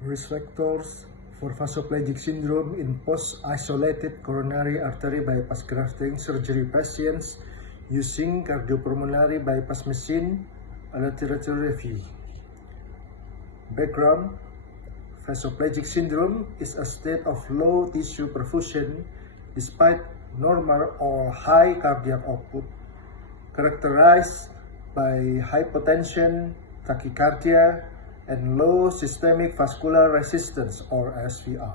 Risk factors for vasoplegic syndrome in post-isolated coronary artery bypass grafting surgery patients using cardiopulmonary bypass machine, a literature review. Background: vasoplegic syndrome is a state of low tissue perfusion despite normal or high cardiac output, characterized by hypotension, tachycardia, and low systemic vascular resistance or SVR.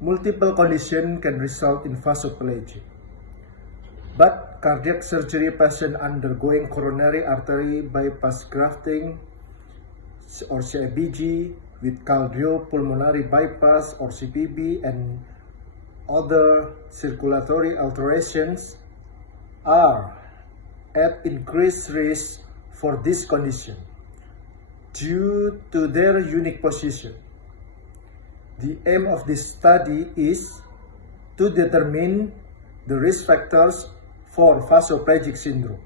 Multiple conditions can result in vasoplegia, but cardiac surgery patient undergoing coronary artery bypass grafting or CABG with cardiopulmonary bypass or CPB and other circulatory alterations are at increased risk for this condition due to their unique position. The aim of this study is to determine the risk factors for vasoplegic syndrome.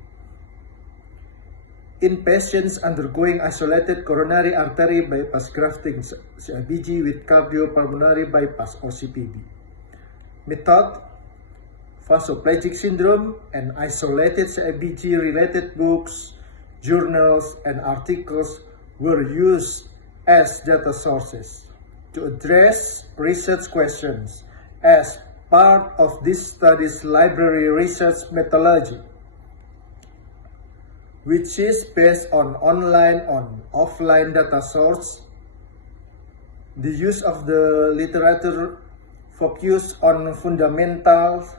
In patients undergoing isolated coronary artery bypass grafting CABG with cardiopulmonary bypass or CPB. Method: Vasoplegic syndrome and isolated CABG related books, journals, and articles were used as data sources to address research questions as part of this study's library research methodology, which is based on online and offline data source. The use of the literature focused on fundamentals.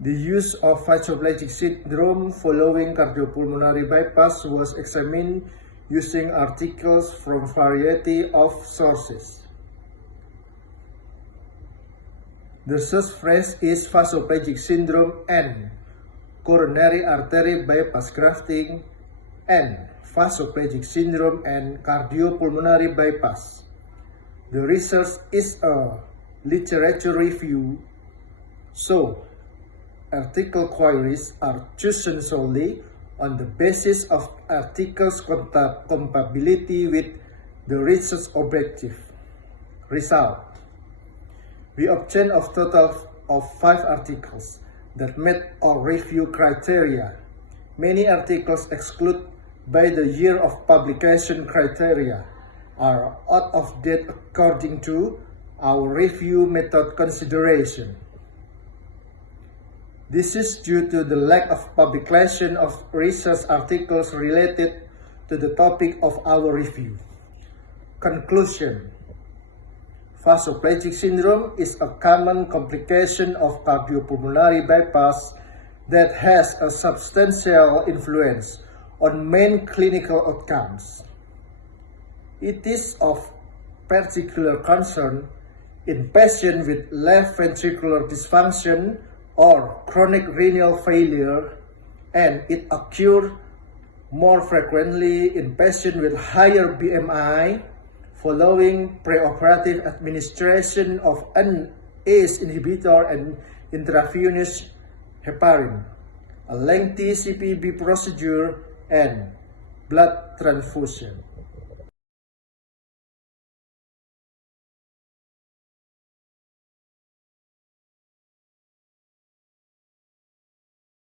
The use of vasoplegic syndrome following cardiopulmonary bypass was examined using articles from a variety of sources. The search phrase is vasoplegic syndrome and coronary artery bypass grafting and vasoplegic syndrome and cardiopulmonary bypass. The research is a literature review, so article queries are chosen solely on the basis of articles' compatibility with the research objective. Result: we obtained a total of 5 articles that met our review criteria. Many articles excluded by the year of publication criteria are out of date according to our review method consideration. This is due to the lack of publication of research articles related to the topic of our review. Conclusion: vasoplegic syndrome is a common complication of cardiopulmonary bypass that has a substantial influence on main clinical outcomes. It is of particular concern in patients with left ventricular dysfunction or chronic renal failure, and it occurs more frequently in patients with higher BMI following preoperative administration of an ACE inhibitor and intravenous heparin, a lengthy CPB procedure, and blood transfusion.